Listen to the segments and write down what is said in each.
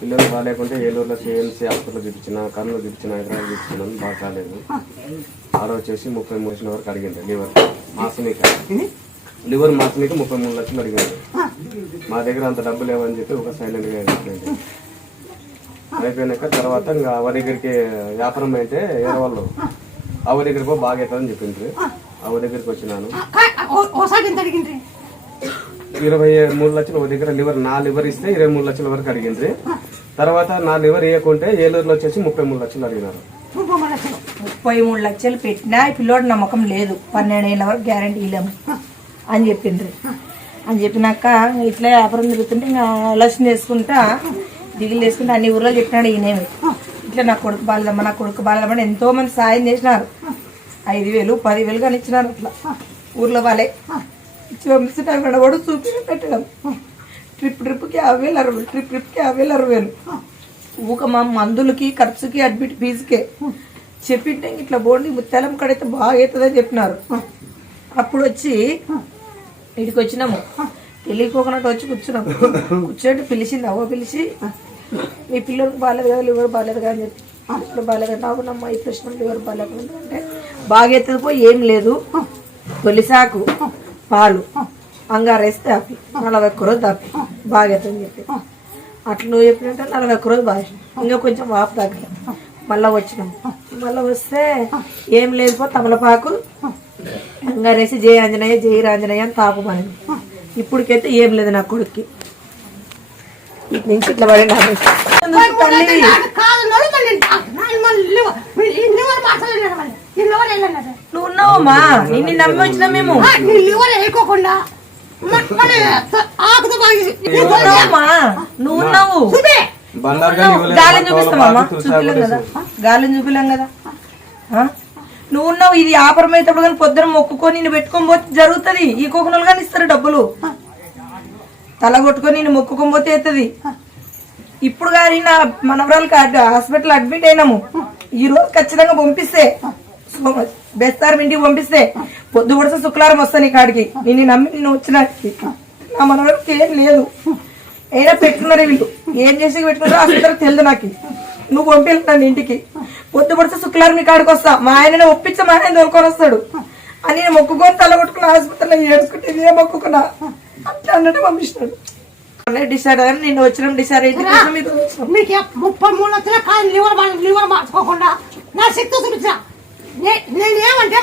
పిల్లలు బాగాలేకుంటే ఏలూరులో CMC hospital చూపించిన కర్నూలు చూపించిన హైదరాబాద్ చూపించిన బాగా కాలేదు. ఆడ వచ్చేసి ముప్పై మూడు లక్షల వరకు అడిగింది లివర్. మాసమిక లివర్ మాసమిక ముప్పై మూడు లక్షలు అడిగింది మా దగ్గర అంత డబ్బు లేవని చెప్పి ఒక సైలెంట్గా అయిపోయింది అయిపోయినాక తర్వాత ఇంకా అవ దగ్గరికి వ్యాపారం అయితే వేరే వాళ్ళు అవ దగ్గరికి బాగా అవుతుందని చెప్పిండ్రు. అవ దగ్గరికి వచ్చినాను. ఇరవై మూడు లక్షలు ఒక దగ్గర లివర్ నా లివర్ ఇస్తే ఇరవై మూడు లక్షల వరకు అడిగింది తర్వాత నా లివర్ ఇవ్వకుంటే ఏలూరులో వచ్చేసి ముప్పై మూడు లక్షలు అడిగినారు. ముప్పై మూడు లక్షలు పెట్టినా ఈ పిల్లోడు నమ్మకం లేదు. పన్నెండు ఏళ్ళ వరకు గ్యారంటీ ఇవ్వలేము అని చెప్పిండ్రు. అని చెప్పినాక ఇట్లా వ్యాపారం తిరుగుతుంటే ఇంకా ఆలోచన చేసుకుంటా దిగులు చేసుకుంటా అన్ని ఊర్లో చెప్పినాడు ఈయనేమి. ఇట్లా నా కొడుకు బాలదమ్మ నా కొడుకు బాలదమ్మ ఎంతో మంది సాయం చేసినారు. ఐదు వేలు పదివేలు కానీ ఇచ్చినారు అట్లా. ఊర్లో వాళ్ళే. పంపిస్తుంటే అక్కడ కూడా చూపి పెట్టడం ట్రిప్ ట్రిప్కి యాభై వేలు అరవై ట్రిప్ ట్రిప్కి యాభై వేలు అరవై వేలు ఊక మా మందులకి ఖర్చుకి అడ్మిట్ ఫీజుకే. చెప్పింటే ఇట్లా బోండి ముత్యాలం కడైతే బాగా అవుతుందని చెప్పినారు. అప్పుడు వచ్చి ఇడికి వచ్చినాము. తెలియకోకున్నట్టు వచ్చి కూర్చున్నాము కూర్చోండి పిలిచింది అవ్వ పిలిచి మీ పిల్లలకు బాగాలేదు కదా లివర్ బాగాలేదు కదా అని చెప్పి. ఇప్పుడు బాగాలేదు అవునమ్మా ఈ ప్రశ్న లివర్ బాగాలేకుండా అంటే బాగా ఎత్తుకు పోయి ఏం లేదు. తొలిసాకు పాలు. అంగారేసి దాపి నలభై ఒక్క రోజు దాపి బాగా చెప్పి. అట్లా నువ్వు చెప్పినట్టే నలభై ఒక్క రోజు బాగా ఇంకా కొంచెం వాపు తగ్గలే మళ్ళీ వచ్చినాం. మళ్ళీ వస్తే ఏం లేదు పో తమలపాకు అంగారేసి జయ ఆంజనేయ జయ రాంజనేయ అని తాపమని ఇప్పటికైతే ఏం లేదు నా కొడుక్కి. ఇటు నుంచి ఇట్లా పడి తల్లి నువ్వు ఉన్నావమ్మా. నిన్ను నమ్మి వచ్చినా మేము. లివర్ వేయకోకుండా నువ్వు ఉన్నావు. గాలిని చూపిస్తామమ్మా చూపిలేం కదా. గాలిని చూపిలేం కదా. ఆ? నువ్వు ఉన్నావు. ఇది వ్యాపారం అయితే కానీ పొద్దున మొక్కుకొని నిన్ను పెట్టుకొని పోతే జరుగుతుంది. ఈ కోకునలు కానీ ఇస్తారు డబ్బులు. తల కొట్టుకొని నిన్ను మొక్కుకొని పోతే అవుతుంది ఇప్పుడు కానీ నా మనవరాలకి అడ్- హాస్పిటల్ అడ్మిట్ అయినాము. ఈ రోజు ఖచ్చితంగా పంపిస్తే బెస్తారం ఇంటికి పంపిస్తే పొద్దు పొడిసే శుక్రవారం వస్తాను కాడికి. నిన్ను నమ్మి నేను వచ్చినాకి నా మనవరాలకి ఏం లేదు. అయినా పెట్టుకున్నారు వీళ్ళు. ఏం చేసి పెట్టుకున్నారో అసలు తెలియదు నాకు. నువ్వు పంపిస్తాను ఇంటికి. పొద్దు పడితే శుక్రవారం మీ కాడికి వస్తా. మా ఆయననే ఒప్పించి మా ఆయన తోలుకొని వస్తాడు. అని నేను మొక్కుకొని తల కొట్టుకుని ఆసుపత్రిలో ఏడుచుకుంటే ఇదే మొక్కుకున్నా. అట్లా అన్నట్టు పంపించినాడు డిసైడ్ అయ్యాను నేను వచ్చిన డిసైడ్ వచ్చినాం. ఎప్- ముప్పై మూడు కాదు లివర్ లివర్ మార్చుకోకుండా నా శక్తి చూపించా నే- నేను ఏమంటే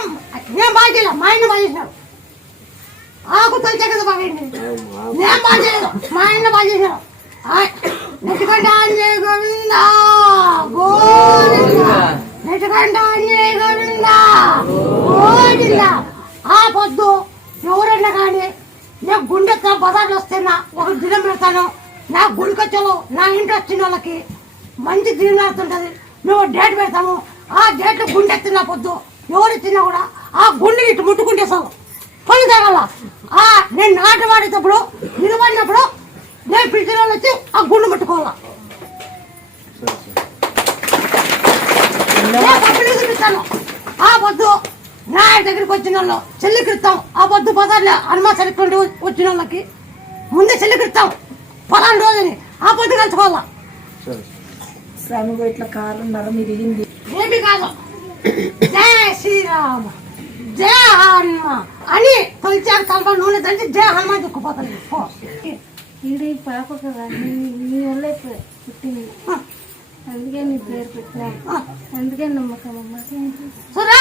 నేను బాగా చేయలేదు మా ఆయన బాగా చేసినాడు ఆకు తొలిచే కదా బాగా నేను బాగా చేయలేదు మా ఆయన బాగా చేసినాడు ఆ- నెట్టుకంటే ఆంజనేయ గోవింద గోవింద. నెట్టుకంటే ఆంజనేయ గోవింద గోవింద. ఆ పొద్దు ఎవరన్నా కానీ నేను గుండె బజార్లో వస్తేనా ఒక దినం పెడతాను. నా గుడికొచ్చలో నా ఇంట్లో వచ్చిన వాళ్ళకి మంచి దినాడుతుంటది మేము డేట్ పెడతాము. ఆ డేట్లో గుండె ఎత్తిన పొద్దు ఎవరు ఎత్తినా కూడా ఆ గుండెని ఇటు ముట్టుకుంటే చాలు. పని తగల. ఆ నేను నాటు వాడేటప్పుడు నిలబడినప్పుడు నేను పిలిచిన వాళ్ళు వచ్చి ఆ గుండు ముట్టుకోవాలా. చూపిస్తాను ఆ పొద్దు నా దగ్గరికి వచ్చిన వాళ్ళు చెల్లికిస్తాం ఆ పొద్దు పదార్లు హనుమా చరిత్ర వచ్చిన వాళ్ళకి ముందే చెల్లికిస్తాం పలానా రోజుని ఆ పొద్దు కలుసుకోవాలా. స్వామి ఇట్లా ఇరిగింది ఏమి కాదు. జయ శ్రీరామ జయ హనుమ అని తొలిచారు కలప నూనె తంచి జయ హనుమాన్ దుక్కుపోతుంది పో. ఈడ పాప కదా నీ వల్లే పుట్టింది. అందుకే నీ పేరు పెట్టినా. అందుకే నమ్మకం అమ్మ సురా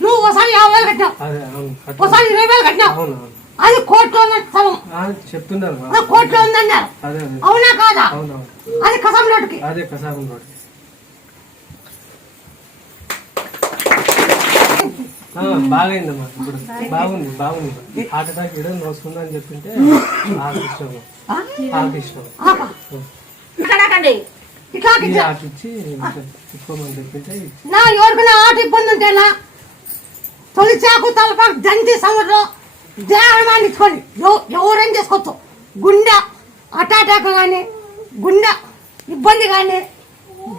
నువ్వు ఒకసారి యాభై వేలు కట్టావు అదే అవును కట్టు. ఒకసారి ఇరవై వేలు అవును. అది కోర్టులో ఉన్న స్థలం చెప్తున్నారు కోర్టులో ఉందన్నారు. అవునా కాదా? అది కసం నోటికి అదే కసాబం రోడ్ బాగైందమ్మా ఇప్పుడు బాగుంది బాగుంది. హార్ట్ అటాక్ ఇష్టం ఇచ్చి నా ఎవరికైనా ఆట ఇబ్బంది ఉంటేనా తొలి చాకు తలప దంతి సముద్రం దేహమాన్ని ఇచ్చుకోండి. ఎవ- ఎవరేం చేసుకోవచ్చు గుండె అటాటాక్ కానీ గుండె ఇబ్బంది కానీ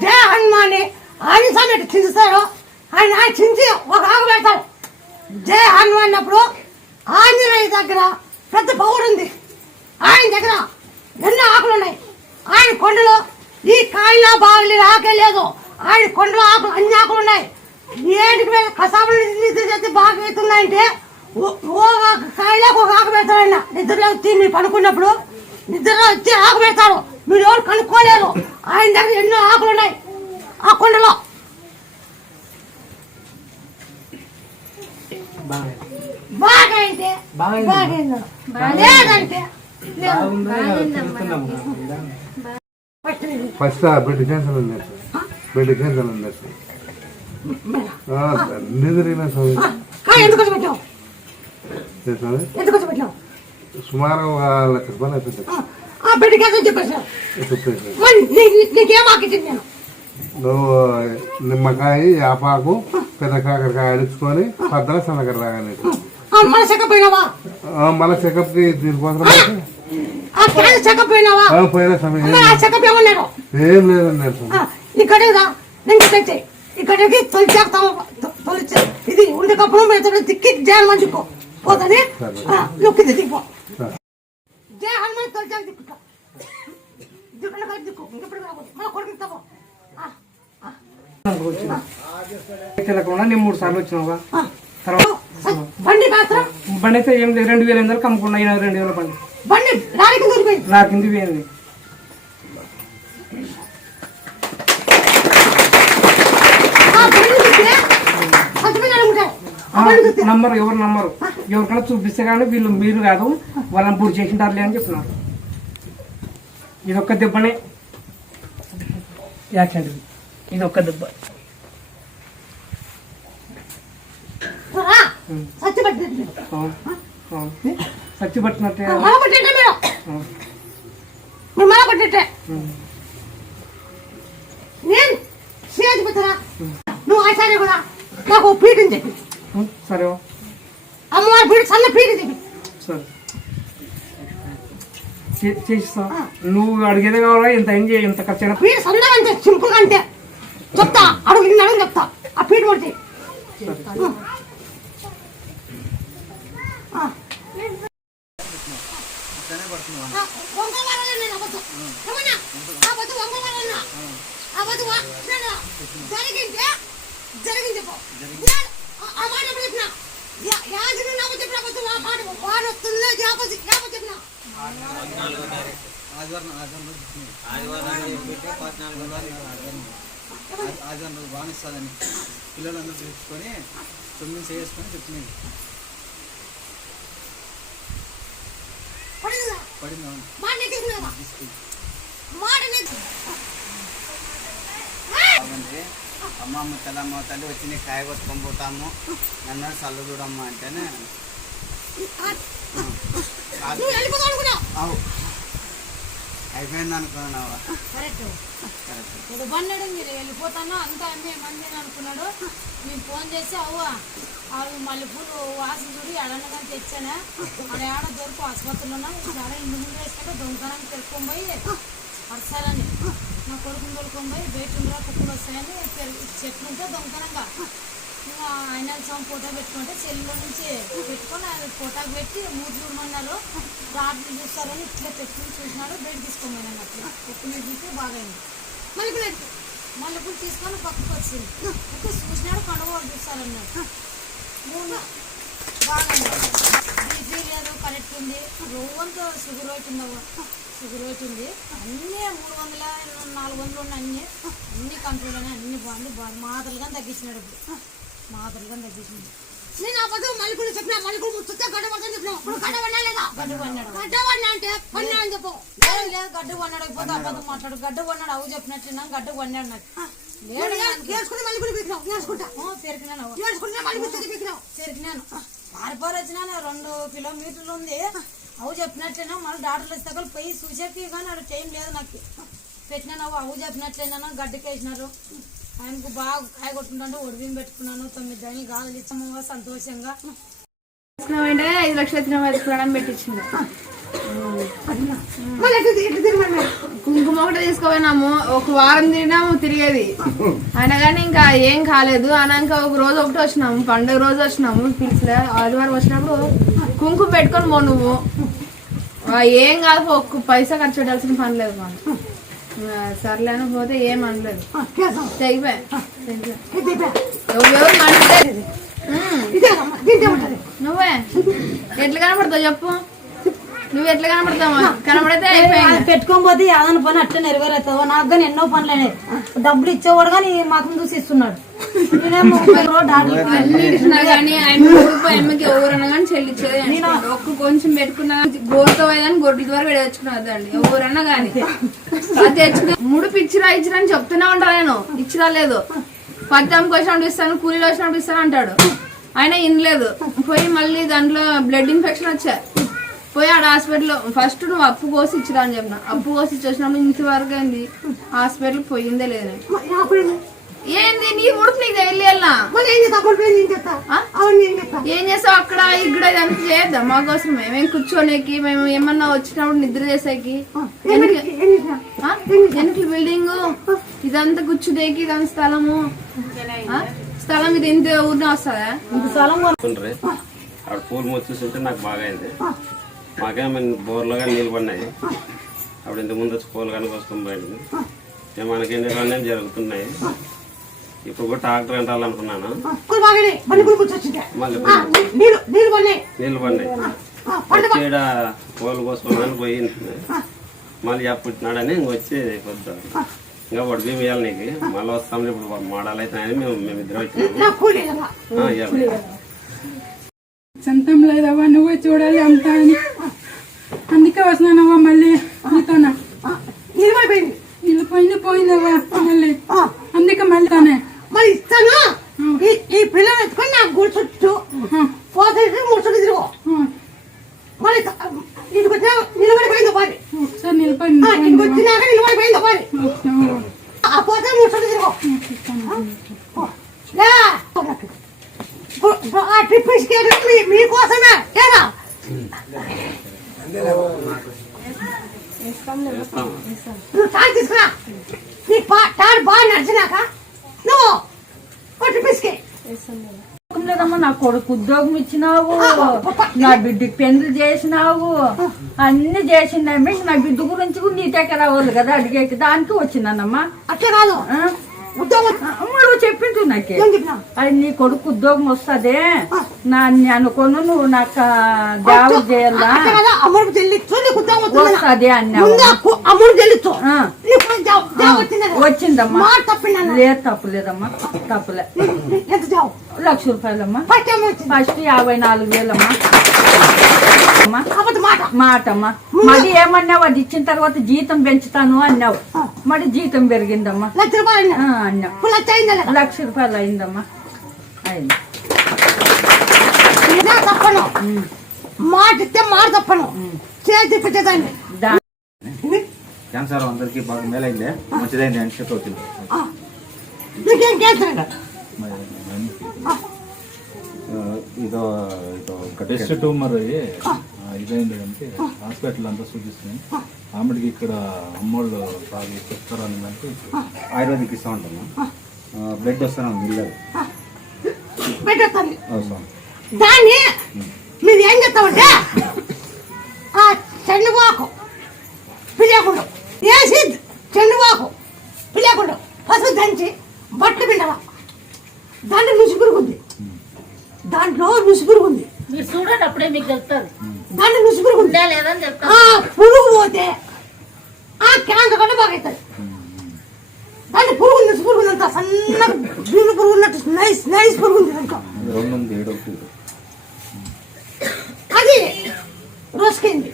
దేహాన్ని ఆయన సమేట చించుతాడు ఆయన ఆయన చించి ఒక ఆకు పెడతాడు. జయ హను అన్నప్పుడు ఆంజనేయ దగ్గర పెద్ద పౌరు ఉంది. ఆయన దగ్గర ఎన్నో ఆకులు ఉన్నాయి. ఆయన కొండలో ఈ కాయలా బాగలేదు ఆకే లేదు. ఆయన కొండలో ఆకులు అన్ని ఆకులు ఉన్నాయి. ఏటికి మీద కసాపులు నిద్ర చేస్తే బాగా అవుతున్నాయంటే ఓ- కాయలకు ఒక ఆకు పెడతాడు ఆయన. నిద్రలో వచ్చి మీరు పడుకున్నప్పుడు నిద్రలో వచ్చి ఆకు పెడతాడు. మీరు ఎవరు కనుక్కోలేరు. ఆయన దగ్గర ఎన్నో ఆకులు ఉన్నాయి. ఆ కొండలో బాగైంది. లేదంటే లేదు. ఫస్ట్ ఆ బిడ్డ క్యాన్సర్ ఉంది. బిడ్డ క్యాన్సర్ ఉంది. నిద్రైన స్వామి సుమారు ఒక లక్ష రూపాయలు అవుతుంది చెప్పేసి నీకేం నేను? నువ్వు నిమ్మకాయ యాపాకు పెద్ద కాకరకాయ అడుచుకొని పద్దల సన్నకర రాగానే ఆ మన చెకప్ పోయినావా మళ్ళీ చెకప్కి దీనికోసం అయితే, ఆ క్యాన్ చెకప్ పోయినావా పోయినా సమయం చెకప్ ఏమన్నారు ఏం లేదన్నారు స్వామి ఆ, ఇక్కడ రా. నేను తెచ్చి ఇక్కడికి తొలిచే. ఇది ఉండే కప్పుడు మీద తిక్కి జయ హనుమాన్ దిక్కు పోతుంది లుక్కి దిక్కు జయ హనుమాన్ తొలిచాక దిక్కు. దిక్కున కలిపి దిక్కు. ఇంకెప్పుడు రాకూడదు. మన కొడుకు తప్ప తెలకుండా నేను మూడు సార్లు వచ్చినావా తర్వాత బండి మాత్రం? బండి అయితే ఏం లేదు రెండు వేల ఎనిమిది వందలు కమ్ముకున్నా అయినా రెండు వేల బండి బండి లారీకి దొరికిపోయింది నా కింది పోయింది. నంబర్ ఎవరు నంబరు? ఎవరికైనా చూపిస్తే కానీ వీళ్ళు మీరు కాదు వాళ్ళని పూర్తి చేసింటారులే అని ఇది ఒక్క దెబ్బనే. యాక్సిడెంట్. ఇది. ఒక్క దెబ్బ. సచ్చి పట్టినట్టే మీరు. మల నేను పెట్టరా నువ్వు ఆచార్య కూడా? నాకు పీఠని చెప్పి. ఉం, సరే అమ్మవారి పీఠ సన్న పీఠ చెప్పి. సరే. చేసిస్తా. నువ్వు అడిగేదే కావాలా? ఎంత ఏం చేయ ఎంత ఖర్చు అయినా? సింపుల్ అంతే చెప్తా అడుగు ఇన్ని అడుగు చెప్తా. ఆ పీట పడితే. జరిగింది జరిగింది ఆ- మాట ఎప్పుడు చెప్పినా నాకు చెప్పిన. అబద్ధం ఆ మాట వాడు వస్తుందో జాపతి చెప్పిన. ఆదివారం రోజు బానిస్తాదని పిల్లలందరూ తెచ్చుకొని తొమ్మిది చేసుకొని పడిందా? మాట నీకు బాగుంది. అమ్మమ్మ తల్లమ్మ తల్లి వచ్చి నీకు కాయ కొట్టుకొని పోతాము. నన్ను చల్లు చూడమ్మ అంటేనే నువ్వు వెళ్ళిపోతావు అనుకున్నావు అవు అయిపోయింది అనుకున్నావా? కరెక్ట్. ఇప్పుడు బన్నాడు మీరు వెళ్ళిపోతాను అంతా అన్నీ మంది అనుకున్నాడు. నేను ఫోన్ చేసి అవ్వ అవి మల్లెపూలు వాసన చూడి ఎడనగానే తెచ్చానా? ఆడ ఆడ దొరకు ఆసుపత్రిలోనా? ఆడ ఇంటి ముందు వేసుకుంటే దొంగతనానికి తెలుసుకొని పోయి అరసాలని నా కొడుకుని తోలుకొని పోయి బయట కుక్కలు వస్తాయని పెరుగు చెట్లు ఉంటే దొంగతనంగా. ఇంకా ఆయన ఫోటో పెట్టుకుంటే సెల్లో నుంచి పెట్టుకొని ఆయన ఫోటోకి పెట్టి మూడు చూడమన్నారు రాత్రి చూస్తారని ఇట్లా పెట్టుకుని చూసినాడు బెడ్ తీసుకోమని అన్నట్టు అట్లా. పెట్టుకుని చూస్తే బాగైంది మళ్ళీ కూడా మళ్ళీ కూడా తీసుకొని పక్కకు వచ్చింది. ఇంకా చూసినాడు కండుగోలు చూస్తారన్నాడు మూడు బాగైంది. బీపీ లేదు కరెక్ట్ ఉంది. రోజంతా షుగర్ అవుతుంది షుగర్ అవుతుంది అన్నీ మూడు వందల నాలుగు వందలు ఉన్నాయి అన్నీ. అన్ని కంట్రోల్ అని అన్ని బాగుంది. బాగుంది మాటలు తగ్గించినాడు ఇప్పుడు. మాటలు తగ్గించింది నేను అబద్ధం మల్లికులు చెప్పిన ముచ్చుతే చెప్పిన ఇప్పుడు. గడ్డపడినా లేదా? అంటే పన్నా అని చెప్పు. లేదు లేదు గడ్డు అయిపోతే అబద్ధం మాట్లాడు. గడ్డు కొన్నాడు అవు చెప్పినట్టు గడ్డు కొన్నాడు నాకు. నేర్చుకుని మల్లికులు పీకినావు నేర్చుకుంటా పెరిగినాను అవ్వ. నేర్చుకుంటే మల్లికులు తిరిగి పీకినావు. రెండు కిలోమీటర్లు ఉంది. అవు చెప్పినట్లేనా? మళ్ళీ డాక్టర్లు ఇస్తే పోయి చూసేకి కానీ అక్కడ టైం లేదు నాకు. పెట్టినాను అవ్వ అవు చెప్పినట్లేనా? గడ్డకేసినారు. ఆయనకు బాగా కాయ కొట్టుకుంటుంటే ఒడిబిం పెట్టుకున్నాను తొమ్మిది దాని గాజులు ఇచ్చాము సంతోషంగా. అంటే ఐదు లక్షలు ప్రాణం పెట్టించింది. కుంకుమ ఒకటి తీసుకుపోయినాము ఒక వారం తిరిగినాము తిరిగేది. అయినా కానీ ఇంకా ఏం కాలేదు. అన్నాక ఒక రోజు ఒకటి వచ్చినాము పండుగ రోజు వచ్చినాము పిలిచలే. ఆదివారం వచ్చినప్పుడు కుంకుమ పెట్టుకొని పో నువ్వు. ఏం కాదు ఒక్క పైసా ఖర్చు పెట్టాల్సిన పని లేదు మనం ఆ, సర్లే అని పోతే ఏం అనలేదు. తెగిపోయా. నువ్వే? ఎట్లా కనపడతావు చెప్పు? నువ్వు ఎట్లా కనపడతావు? అది పెట్టుకొని పోతే ఏదైనా పని అట్లా నెరవేరుతావు నాకు కానీ ఎన్నో పనులు డబ్బులు ఇచ్చేవాడు కానీ మాకు చూసి ఇస్తున్నాడు. ఎవరన్నా చెల్లించేది ఒక్క కొంచెం పెట్టుకున్నా గోరుతో పోయేదాన్ని గొడ్ల ద్వారా పెట్టుకున్నది అండి ఎవరన్నా కానీ అది తెచ్చుకుని ముడుపు ఇచ్చిరా ఇచ్చిరా అని చెప్తూనే ఉంటా నేను ఇచ్చిరా లేదు పత్తి వచ్చినప్పుడు ఇస్తాను కూలీలు వచ్చినప్పుడు ఇస్తాను అంటాడు ఆయన ఇనలేదు పోయి మళ్ళీ దాంట్లో బ్లడ్ ఇన్ఫెక్షన్ వచ్చా పోయి ఆడ హాస్పిటల్లో ఫస్ట్ నువ్వు అప్పు కోసి ఇచ్చిరా అని చెప్పిన అప్పు కోసి ఇచ్చి వచ్చినప్పుడు ఇంతవరకు అయింది హాస్పిటల్ పోయిందే లేదు నేను. ఏంది? నీ ముడుపు నీకు మళ్ళీ ఏం చేస్తా అప్పుడు ఏం చేస్తా ఆ? అవును ఏం చేస్తా ఏం చేస్తావు? అక్కడ ఇక్కడ చేద్దాం మాకోసమే మేము కూర్చోనేకి మేము ఏమన్నా వచ్చినప్పుడు నిద్ర చేసేకి. వెనక- చేస్తా బిల్డింగ్? ఇదంతా కూర్చునేకి ఇదంతా స్థలము? స్థలం ఇది ఇంత ఊరినే వస్తుందా? ఇంత స్థలం ఆడ పూలు మొచ్చేస్తుంటే నాకు బాగా అయింది. మాకేమో బోర్లో కానీ నీళ్ళు పడినాయి అప్పుడు ఇంత ముందు వచ్చి పూలు కనుక వస్తాం బయటకు ఇక మనకి ఎన్ని పనులు జరుగుతున్నాయి? ఇప్పుడు కూడా ట్రాక్టర్ ఆ, నీళ్ళు పడినాయి. నీళ్ళు పడినాయి. ఆ, పండు వచ్చి ఈడ పూలు కోసుకోమని పోయి మళ్ళీ చెప్పుతున్నాడని ఇంక వచ్చి పొద్దు ఇంకా వాడు భీమి ఇవ్వాలి నీకు. మళ్ళీ వస్తాం ఇప్పుడు మోడల్ అవుతున్నాయని మేము వచ్చినాము కదా ఆ, ఇవ్వాలి సొంతం లేదవ్వా నువ్వే చూడాలి అంతా అని. అందుకే వస్తున్నానవ్వా మళ్ళీ నీతోనే? ఆ, నీళ్ళు పడిపోయింది. ఇల్లు పోయింది పోయిందవ్వా మళ్ళీ? అందుకే మళ్ళీ తోనే. మరి ఇస్తాను? ఈ ఈ పిల్లలు ఎత్తుకొని నాకు గుడి చుట్టూ పోతే చుట్టూ తిరుగు. మరి ఇదికి వచ్చినా నిలబడిపోయింది ఇదికి వచ్చినాక నిలబడిపోయింది పారి ఆ పోతే చుట్టూ తిరుగు. ఆ, ట్రిప్ మీ మీకోసమే లేదా నువ్వు తాడు తీసుకురా. నీ తాడు బాగా నడిచినాక నువ్వు లేదమ్మా నా కొడుకు ఉద్యోగం ఇచ్చినావు నా బిడ్డకి పెళ్ళి చేసినావు అన్ని చేసిందమ్మా నా బిడ్డ గురించి కూడా నీ దగ్గర రావాలి కదా అడిగేకి దానికి వచ్చినానమ్మా. అట్లా కాదు? ఉద్యోగం నాకే. అది నీ కొడుకు ఉద్యోగం వస్తుంది. నా నేను అనుకోను నువ్వు నాకు దేవ చేయాలా అమ్మడికి చెల్లిచ్చు వస్తుందా? అన్నావు అమ్ముడు వచ్చిందమ్మా లేదు తప్పులేదమ్మా తప్పులే ఎంత జాబ్ లక్ష రూపాయలమ్మా ఫస్ట్ యాభై నాలుగు వేలమ్మా మాటమ్మా మరి ఏమన్నావు అది ఇచ్చిన తర్వాత జీతం పెంచుతాను అన్నావు మరి జీతం పెరిగిందమ్మా లక్ష రూపాయలు ఆ, అన్నావు ఇప్పుడు లక్ష అయిందా లేదా? లక్ష రూపాయలు అయిందమ్మా అయింది ఇదే తప్పను. మాట ఇస్తే మాట తప్పను. చేతి పెట్టేదాన్ని క్యాన్సర్ అందరికీ బాగా మేలైందే. మంచిదైంది అని చెప్పి వచ్చింది. నీకేం క్యాన్సర్ అండి ఇదో ఇదో టెస్ట్ ట్యూమర్ ఇదైంది అంటే హాస్పిటల్ అంతా చూపిస్తుంది ఆమెడికి ఇక్కడ అమ్మోళ్ళు బాగా చెప్తారని అంటే ఆయుర్వేదిక్ ఇస్తా ఉంటాము బ్లడ్ వస్తున్నాం మిల్లర్ దాన్ని మీరు ఏం చేస్తామంటే ఆ చెండువాకు పిలియకుండా వేసి చెండువాకు పిలియకుండా పసుపు దంచి బట్టలు పిండవ దాంట్లో నుసుపురుగుంది దాంట్లో నుసుపురుగుంది మీరు చూడండి అప్పుడే మీకు తెలుస్తుంది దాంట్లో నుసుపురుగుంది ఉందా లేదా అని చెప్తాను ఆ పురుగు పోతే ఆ క్యాన్సర్ కంటే బాగా అవుతుంది. దాంట్లో పురుగు నుసు పురుగు ఉంది అంత సన్నగా దీని పురుగు ఉన్నట్టు నైస్ నైస్ పురుగు. ఉంది రోజుకైంది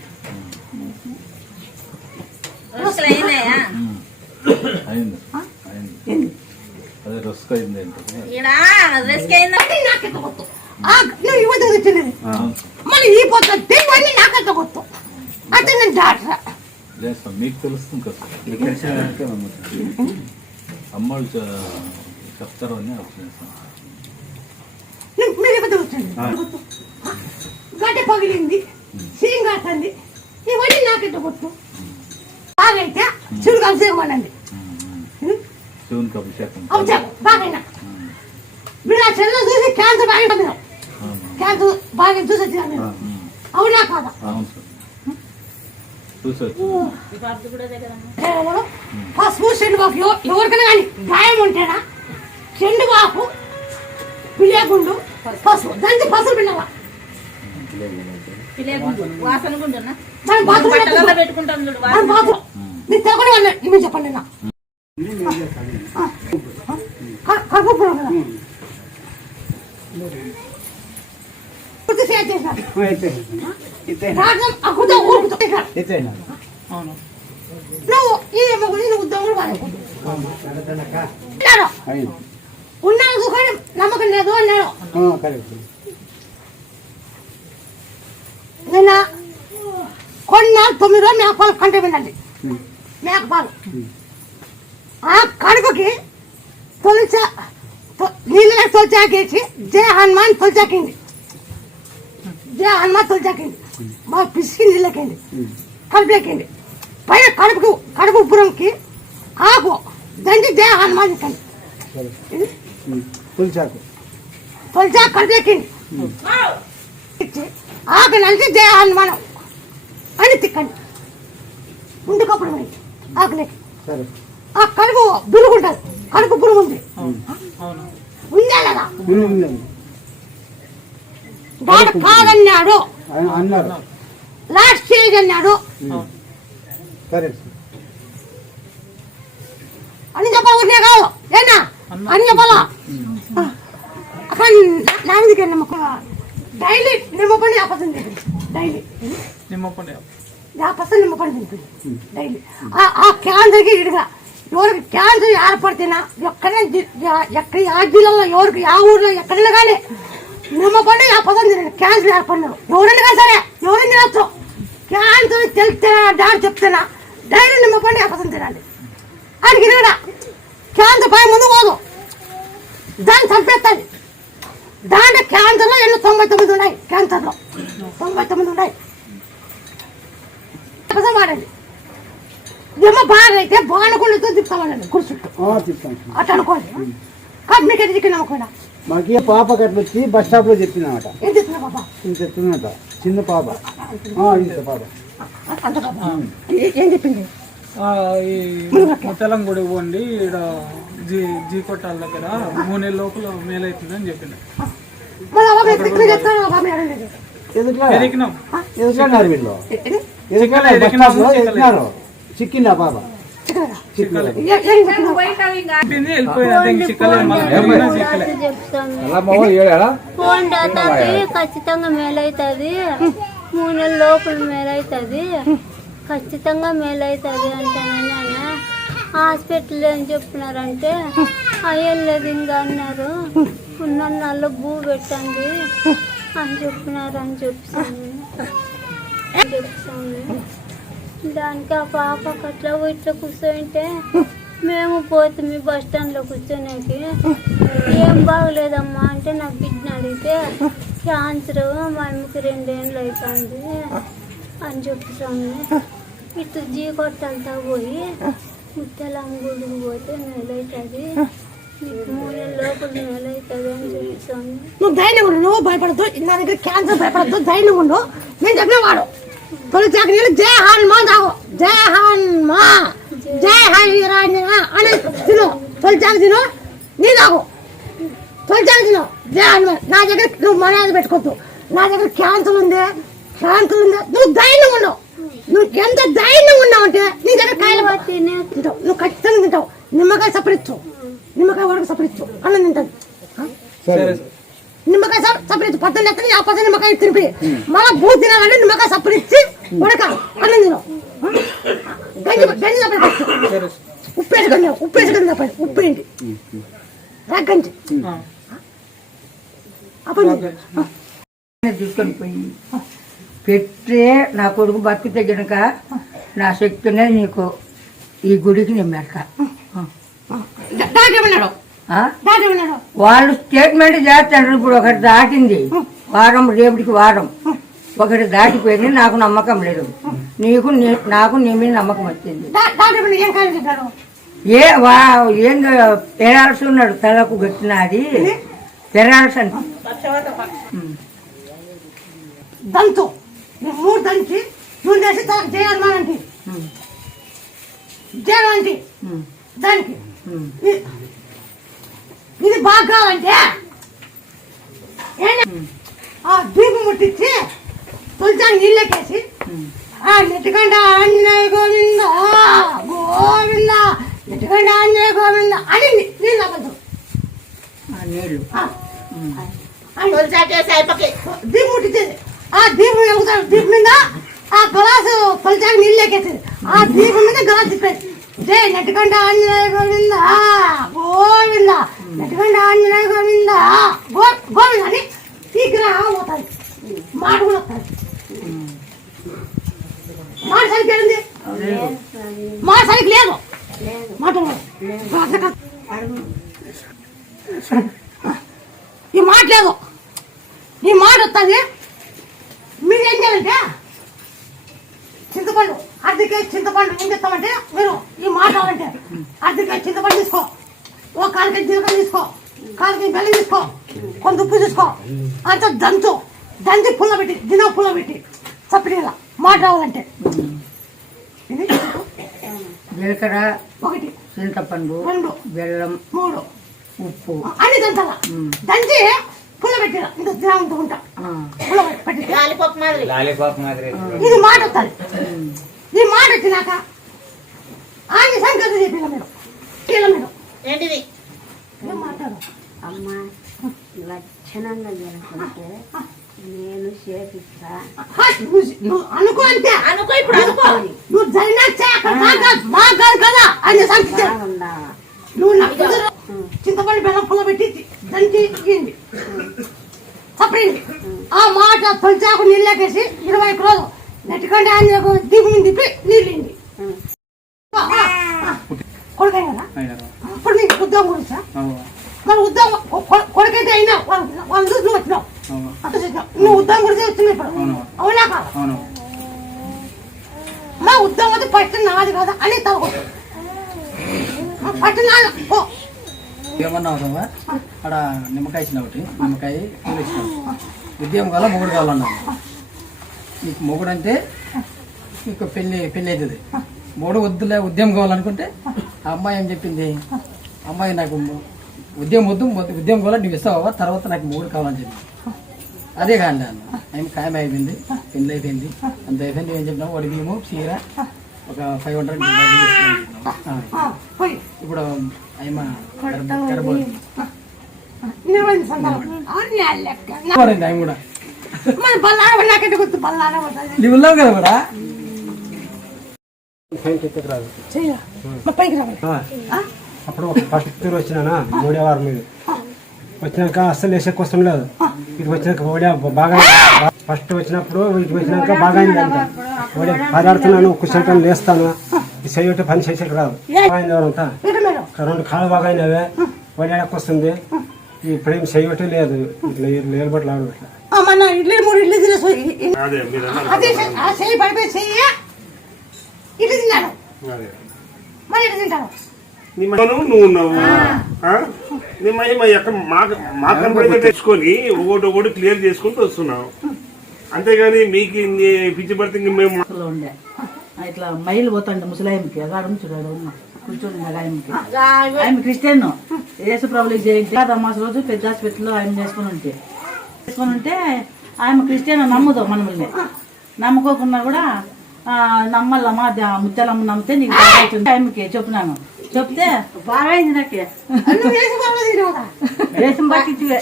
మరి ఈ పొద్దు దేవుడిని నాకంత గొప్ప అంటే నేను డాక్టర్. మీకు తెలుస్తుంది కదా. అమ్మాళ్ళు చెప్తారు అని మీరే పగిలింది. సీన్ కాస్తుంది ఇవన్నీ నాకెట్ట కొట్టు? బాగైతే చూడు కలిసి ఇవ్వనండి శివునికి బాగైనా? మీరు ఆ చెల్లెలో చూసి క్యాన్సర్ బాగా మీరు క్యాన్సర్ బాగా చూసి వచ్చినా మీరు? అవునా కాదా? పసుపు చెండుబాపు ఎవరికైనా కానీ గాయం ఉంటేనా? చెండుబాపు పిలియగుండు పసుపు. దానికి పసుపు పిల్లవా వాసన గుండునా దాని బాత్రూమ్ బట్టలలో పెట్టుకుంటాం చూడు దాని బాత్రూమ్ నీ తెగని వాళ్ళు ఇవి చెప్పండి నా. కడుపు పురం కదా. పూర్తి సేవ చేసినాడు రాజ్యం అగ్గుతో ఊరుకుతో చేసినాడు. నువ్వు ఈ మొగుడు నువ్వు దొంగలు వాడకూడదు అన్నాడు. ఉన్నాను చూసుకొని నమ్మకం లేదు అన్నాడు నిన్న కొన్న తొమ్మిది రోజులు మేకపాలు కంటే వినండి. మేకపాలు ఆ కడుపుకి తొలిచా నీళ్ళ తొలిచాకేసి జయ హనుమాన్ తొలిచాకింది జయ హనుమాన్ తొలిచాకింది బాగా పిసికి నీళ్ళకండి కడుపులేకండి పైన కడుపుకు కడుపు ఉబ్బరంకి ఆకు దండి జయ హనుమాన్ ఇక్కండి పులిచాకు తొలిచా కడుపులేకండి ఇచ్చి ఆకు నలిచి జయ హనుమానం అని తిక్కండి ముందుకప్పుడు మరి ఆకులేకి సరే ఆ కడుపు బురుగుంటది కడుపు బురుగు ఉంది ఉందా లేదా వాడు కాదన్నాడు అన్నారు లాస్ట్ స్టేజ్ అన్నాడు సరే అని చెప్పాలి ఊరికే కాదు ఏనా అని చెప్పాలా కానీ నా మీదకి నమ్మకం డైలీ నిమ్మపండి వ్యాపారం తింటుంది డైలీ నిమ్మపండి వ్యాపారం నిమ్మపండి తింటుంది డైలీ ఆ క్యాన్సర్కి ఇడుగా ఎవరికి క్యాన్సర్ ఏర్పడితేనా ఎక్కడైనా ఎక్కడ ఆ జిల్లాలో ఎవరికి ఆ ఊర్లో ఎక్కడైనా కానీ నిమ్మపండి వ్యాపారం తినండి క్యాన్సర్ ఏర్పడినారు ఎవరైనా కానీ సరే ఎవరైనా తినచ్చు క్యాన్సర్ తెలిస్తే డాక్టర్ చెప్తేనా డైలీ నిమ్మపండి వ్యాపారం తినండి అది ఇరగడా క్యాన్సర్ పై ముందు పోదు దాన్ని చంపేస్తుంది దాంట్లో క్యాన్సర్లో ఎన్నో తొంభై తొమ్మిది ఉన్నాయి. క్యాన్సర్లో. తొంభై తొమ్మిది ఉన్నాయి. వాడండి. ఏమో బాగా అయితే బాణకుండతో తిప్పుతామండి కుర్చుట్టు అట్లా అనుకోండి. కాదు మీకు ఎటు దిక్కు నమ్మకుండా మాకి పాప కట్ల వచ్చి బస్ స్టాప్లో చెప్పిందన్నమాట ఏం చెప్తున్నా బాబా ఇంత చెప్తున్నట చిన్న పాప. ఆ, ఇంత పాప. అంత ఏ- ఏం చెప్పింది? ఈ ముత్తలం గుడి పోండి ఈడ జీ జీ కొట్టాల దగ్గర. మూడు నెలల లోపల మేలు అవుతుందని. ఎదుట్లా ఎదికినాం ఎదుగుతున్నారు చిక్కింది ఖచ్చితంగా మేలవుతుంది మూడు నెలల లోపల మేలవుతుంది ఖచ్చితంగా మేలవుతుంది అంటానని హాస్పిటల్ ఏం చెప్పినారంటే అయ్యలేదు ఇంకా అన్నారు. ఉన్న నల్ల భూ పెట్టండి అని చెప్పినారు అని చెప్పాను. చెప్తాను దానికి ఆ పాప అట్లా ఇట్లా కూర్చోంటే మేము పోతుంది బస్ స్టాండ్లో కూర్చోనేకి ఏం బాగలేదమ్మా అంటే నా బిడ్డని అడిగితే క్యాన్సర్ మా అమ్మకి రెండేళ్ళు అవుతుంది అని చెప్తాను ఇటు జీ కొట్టంతా పోయి నువ్వు ధైర్యం ఉండు నువ్వు భయపడద్దు. నా దగ్గర క్యాన్సర్ భయపడద్దు. ధైర్యం ఉండు. నేను చెప్పిన వాడు. తొలి చాక నీళ్ళు జయ హనుమాన్ తాగు జయ హనుమా జయ హరిరాజన అని తిను. తొలి చాక తిను. నీ తాగు. తొలి చాక తిను. జయ హనుమాన్. నా దగ్గర నువ్వు మర్యాద పెట్టుకోవద్దు నా దగ్గర క్యాన్సర్ ఉంది. క్యాన్సర్ ఉంది. నువ్వు ధైర్యం ఉండవు నువ్వు ఎంత ధైర్యం ఉన్నావు అంటే నీ దగ్గర కాయలు తింటావు. నువ్వు ఖచ్చితంగా తింటావు. నిమ్మకాయ సపరించు నిమ్మకాయ వరకు సపరించు అన్నం తింటాను సరే. నిమ్మకాయ సపరించి పద్దెనిమిది ఎత్తని ఆ పద్దెనిమిది నిమ్మకాయ తిరిపి మళ్ళా బూ తినాలంటే నిమ్మకాయ సపరించి ఉడక అన్నం తిను గంజి గంజి సపరించు ఉప్పేసి గంజి ఉప్పేసి గంజి సపరి ఉప్పు ఏంటి? రగ్గంజి అప్పుడు తీసుకొని పోయి పెట్టి నా కొడుకు బతికితే గనుక నా శక్తినే నీకు ఈ గుడికి నేను వాళ్ళు స్టేట్మెంట్ చేస్తారు ఇప్పుడు ఒకటి దాటింది. వారం రేపటికి వారం. ఒకటి దాటిపోయింది నాకు నమ్మకం లేదు. నీకు నాకు నీ మీద నమ్మకం వచ్చింది. ఏం ఏ వా ఏందో పెరాల్సి ఉన్నాడు తలకు కట్టినది పెరాల్సి అంటే మూడు దంచి నువ్వు చేసి తనకు చేయాలమానంటే చేయాలంటే దానికి. ఇది బాగా కావాలంటే? ఆ దీపం ముట్టించి తులసాన్ని నీళ్ళకేసి ఆ నెట్టుకంట ఆంజనేయ గోవింద గోవింద నెట్టుకంట ఆంజనేయ గోవింద అని నీళ్ళు అవ్వద్దు నీళ్ళు. దీపం ముట్టించేది ఆ దీపం వెలుగుతాడు దీపం మీద ఆ గ్లాసు తులసాకి నీళ్ళు ఎక్కేసింది ఆ దీపం మీద గ్లాస్ తిప్పేది జై నెట్టుకంట ఆంజనేయ గోవింద? గోవింద? నెట్టుకంట ఆంజనేయ గోవింద? గో గోవింద అని ఈ గ్రహం పోతుంది. మాట కూడా వస్తుంది. మాట సరిగ్గా ఉంది మాట సరికి లేదు. మాట ఈ మాట లేదు. ఈ మాట వస్తుంది. మీరు ఏం చేయాలంటే చింతపండు అర్ధకే చింతపండు ఏం చెప్తామంటే మీరు ఈ మాట కావాలంటే అర్ధకే చింతపండు తీసుకో ఓ కాలకి జీలకర్ర తీసుకో కాలకి బెల్లం తీసుకో కొంత ఉప్పు తీసుకో అంత దంచు దంచి పుల్ల పెట్టి దిన పుల్ల పెట్టి చప్పటిగా మాట రావాలంటే. జీలకర్ర ఒకటి చింతపండు రెండు బెల్లం మూడు ఉప్పు. అన్ని దంచాల దంచి ఇంత ఉంటా. లాలీపాప్ మాదిరి. ఇది మాట వస్తుంది ఈ మాట వచ్చినాక ఆయన సంగతి చెప్పిన మీరు. కీల మీరు. ఏంటిది? ఏం మాట్లాడు అమ్మ లక్షణంగా జరుగుతుంటే నేను చేపిస్తా. అనుకో అంతే అనుకో ఇప్పుడు అనుకో. నువ్వు జరిగినా మా కాదు కదా ఆయన సంగతి నువ్వు నాకు. చింతపండు బెల్లం పుల్ల పెట్టి దంచి ఇయ్యండి ఆ మాట తొలిచాకు నీళ్ళకేసి ఇరవై రోజు నెట్టుకంటే ఆయన దిగుని తిప్పి నీళ్ళింది కొడుకాయి కదా? అప్పుడు నీకు ఉద్యోగం గురించా? మరి ఉద్యోగం కొ- కొడుకైతే అయినా వాళ్ళు వాళ్ళు చూసి నువ్వు వచ్చినావు. అట్లా చేసినావు. నువ్వు ఉద్యోగం గురించి వచ్చినావు ఇప్పుడు. అవునా కాదు? మా ఉద్యోగం అయితే పట్టిన నాది కదా? అని తలకొట్టు పట్టిన ఏమన్నా అవుతావా అక్కడ నిమ్మకాయ ఇచ్చిన ఒకటి నిమ్మకాయ పూలు ఇచ్చిన ఉద్యమం కావాలా మొగుడు కావాలన్నా నీకు మొగుడు అంటే నీకు పెళ్ళి పెళ్ళి అవుతుంది మొగుడు వద్దులే ఉద్యమం కావాలనుకుంటే ఆ అమ్మాయి ఏం చెప్పింది? అమ్మాయి నాకు ఉద్యమం వద్దు ఉద్యమం కావాలి? నువ్వు ఇస్తావా? తర్వాత నాకు మొగుడు కావాలని చెప్పింది అదే కానీ అన్న. ఏం ఖాయం అయిపోయింది పెళ్ళి అయిపోయింది అంత అయిపోయింది ఏం చెప్పినావు? వాడి ఏమో చీర ఒక ఫైవ్ హండ్రెడ్ ఇప్పుడు ఆయన కూడా? మన బల్లాడ నాకంటే గుర్తు బల్లాడ ఉంటుంది నీవు ఉన్నావు కదా కూడా? చెయ్య మా పైకి రావాలి. ఆ? అప్పుడు ఫస్ట్ టూర్ వచ్చినానా? మూడే వారం మీద. వచ్చినాక అస్సలు వేసే క్వశ్చన్ లేదు. ఇది వచ్చినాక ఓడే బాగా ఫస్ట్ వచ్చినప్పుడు ఇది వచ్చినాక బాగా అయింది పదాడుతున్నాను కూర్చుంటాను లేస్తాను. చేయటం పని చేసేకి రాదు మీరు రెండు కాళ్ళు బాగా అయినవే ఓడేడకు వస్తుంది. ఇప్పుడు ఏం చేయటం లేదు. ఇట్లా ఆ, మన ఇడ్లీ మూడు ఇడ్లీ తినేసి పడిపోయి చెయ్యి ఇడ్లీ తిన్నాను మరి ఇడ్లీ తింటాను. నువ్వు ఉన్నావు మాకు మా కంపెనీ తెచ్చుకొని ఒకటి ఒకటి క్లియర్ చేసుకుంటూ వస్తున్నావు. అంతేగాని మీకు ఇన్ని పిచ్చి పడితే ఇంక మేము ఇట్లా మైలు పోతాండే ముసలాయంకి అగాడు చూడాడు కూర్చొని ఆయనకి. ఆయన క్రిస్టియన్. యేసు ప్రభులు జయంతి తమాస రోజు పెద్ద హాస్పిటల్లో ఆయన చేసుకుని ఉంటే. చేసుకుని ఉంటే ఆయన క్రిస్టియన్ నమ్ముదాం మనల్ని. నమ్ముకోకుండా కూడా నమ్మల్లమ్మా ద- ముత్యాలమ్మ నమ్మితే నీకు బాగా అవుతుంది. ఆయనకి చెప్పినాను చెప్తే బాగా అయింది నాకే. వేసి పట్టించివే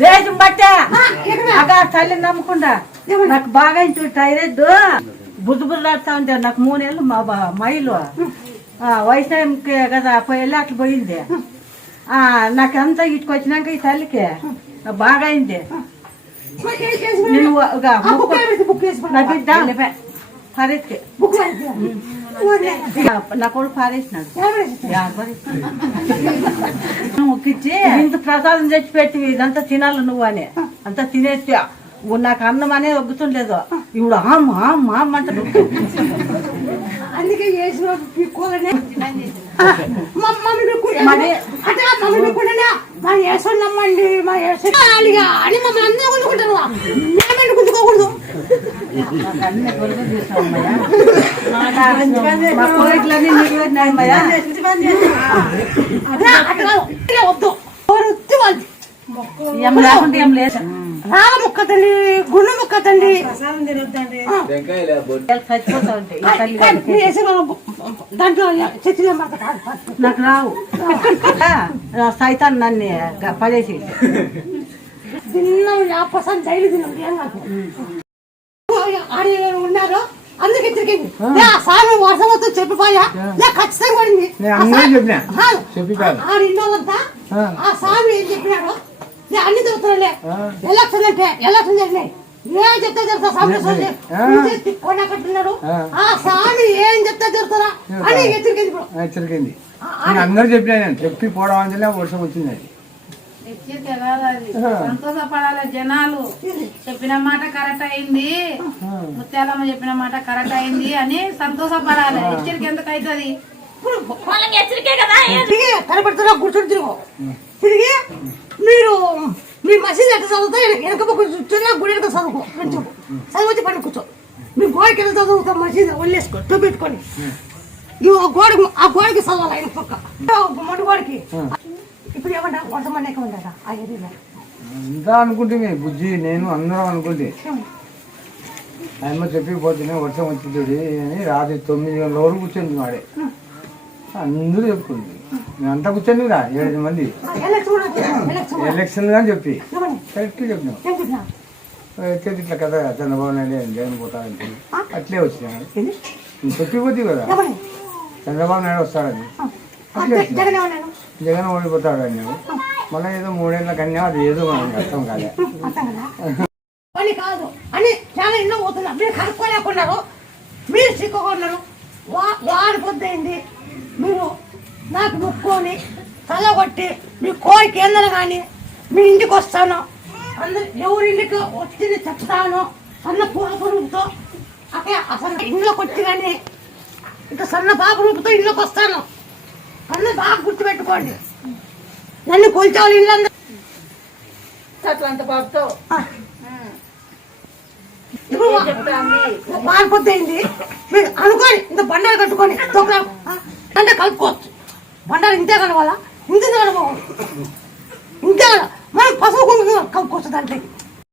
దేశం బట్టే అగా తల్లిని నమ్మకుండా నాకు బాగా ఇంటి టైరెడ్ బుద్ధి బుద్ధలాడుతా ఉంటే నాకు మూడేళ్ళు మా మైలు. ఆ, వయసు టైంకి కదా పోయేళ్ళు అట్లా పోయింది. ఆ, నాకు అంతా ఇటుకు వచ్చినాక ఈ తల్లికి బాగా అయింది. నేను నా బిడ్డ వేసి నా కొడుకు ముక్కిచ్చి ఇంత ప్రసాదం తెచ్చి పెట్టి ఇదంతా తినాలి నువ్వు అని. అంతా తినేసి ఓ నాకు అన్నం అనేది ఒగ్గుతుండలేదు ఇప్పుడు ఆమ్ ఆమ్ ఆమ్ అంటాడు అందుకే అంటే మమ్మల్ని పీక్కుంటేనే మా మా అని మమ్మల్ని అందరూ గుంజుకోకూడదు? అట్లా వద్దు. ఏం లేకుంటే ఏం లేదు. రాళ్ళ ముక్క తండ్రి గుండె ముక్క తల్లి దాంట్లో నాకు రావు. సైతాన్ నన్ను పడేసి. డైలీ తిన్నాం ఏం కాదు. ఆడి ఉన్నారు అందుకే తిరిగింది. స్వామి వర్షం వస్తుంది చెప్పిపోయా? ఖచ్చితంగా పడింది. ఆ స్వామి ఏం చెప్పినాడు? అన్ని తిరుగుతున్నాలే ఎలక్షన్ అంటే ఎలక్షన్ జరిగినాయి. ఏం చెప్తే జరుగుతా స్వామి ఆ. స్వామి ఏం చెప్తే జరుగుతారా అని నేను అందరూ చెప్పినా నేను. చెప్పి పోవడం అంటే వర్షం వచ్చింది అది. సంతోషపడాలి జనాలు. చెప్పిన మాట కరెక్ట్ అయింది. ముత్యాలమ్మ చెప్పిన మాట కరెక్ట్ అయింది అని సంతోషపడాలి. హెచ్చరిక ఎందుకు అవుతుంది? ఇప్పుడు వాళ్ళకి హెచ్చరికే కదా? తిరిగి కనబడుతున్నా కూర్చొని తిరుగు. తిరిగి మీరు మీ మసీదు ఎట్లా చదువుతా? వెనక పక్క కూర్చొని గుడి వెనక చదువుకో? కొంచెం చదివించి పని కూర్చో. మీ గోడకి ఎలా చదువుతా? మసీదు వదిలేసుకో పెట్టుకొని. ఇవి ఆ గోడకు ఆ గోడకి చదవాలి ఆయన పక్క. మొండి గోడకి. ఇప్పుడు ఏమన్నా కొంతమంది ఏమంటారా ఆ ఏరియాలో అంతా అనుకుంటే బుజ్జి నేను అందరం అనుకుంటే. ఆయమ్మ చెప్పిపోతేనే వర్షం వచ్చింది అని రాత్రి తొమ్మిది గంటల వరకు కూర్చొని వాడే అందరూ చెప్పుకుంది అంతా కూర్చొని రా ఏడు మంది ఎలక్షన్ అని చెప్పి. కరెక్ట్ చెప్పినాం ఏం చెప్పినా అయితే ఇట్లా కదా చంద్రబాబు నాయుడు జగన్ పోతాడంటే అట్లే వచ్చినాడు నువ్వు చెప్పిపోతే కదా. చంద్రబాబు నాయుడు వస్తాడని. జ- జగన్ ఓడిపోతాడు అన్నాడు మళ్ళీ ఏదో మూడేళ్ళ కన్నా అది ఏదో మనకు అర్థం కాలే. కదా. అని చాలా ఎన్నో పోతున్నారు. మీరు కనుక్కోలేకున్నారు. మీరు చిక్కుకున్నారు. వా వాడి పొద్దుయింది మీరు నాకు ముక్కొని తలగొట్టి మీ కోరిక ఏందని కానీ మీ ఇంటికి వస్తాను. అందరు ఎవరి ఇంటికి వచ్చింది చెప్తాను. సన్న పూల పురుగుతో అక్కడ అసలు ఇంట్లోకి వచ్చి కానీ ఇంకా సన్న పాప రూపుతో ఇంట్లోకి వస్తాను. అందరు బాగా గుర్తుపెట్టుకోండి. నన్ను కొలిచాలి ఇల్లు అట్లాంటి బాబుతో ఇప్పుడు మారిపోద్ది మీరు అనుకోని ఇంత బండాలు కట్టుకొని అంటే కలుపుకోవచ్చు. బండాలు ఇంతే కలవాలా ఇంతే కలవాలి ఇంతే కల మనం పశువు కుంకుమ కలుపుకోవచ్చు దాంట్లోకి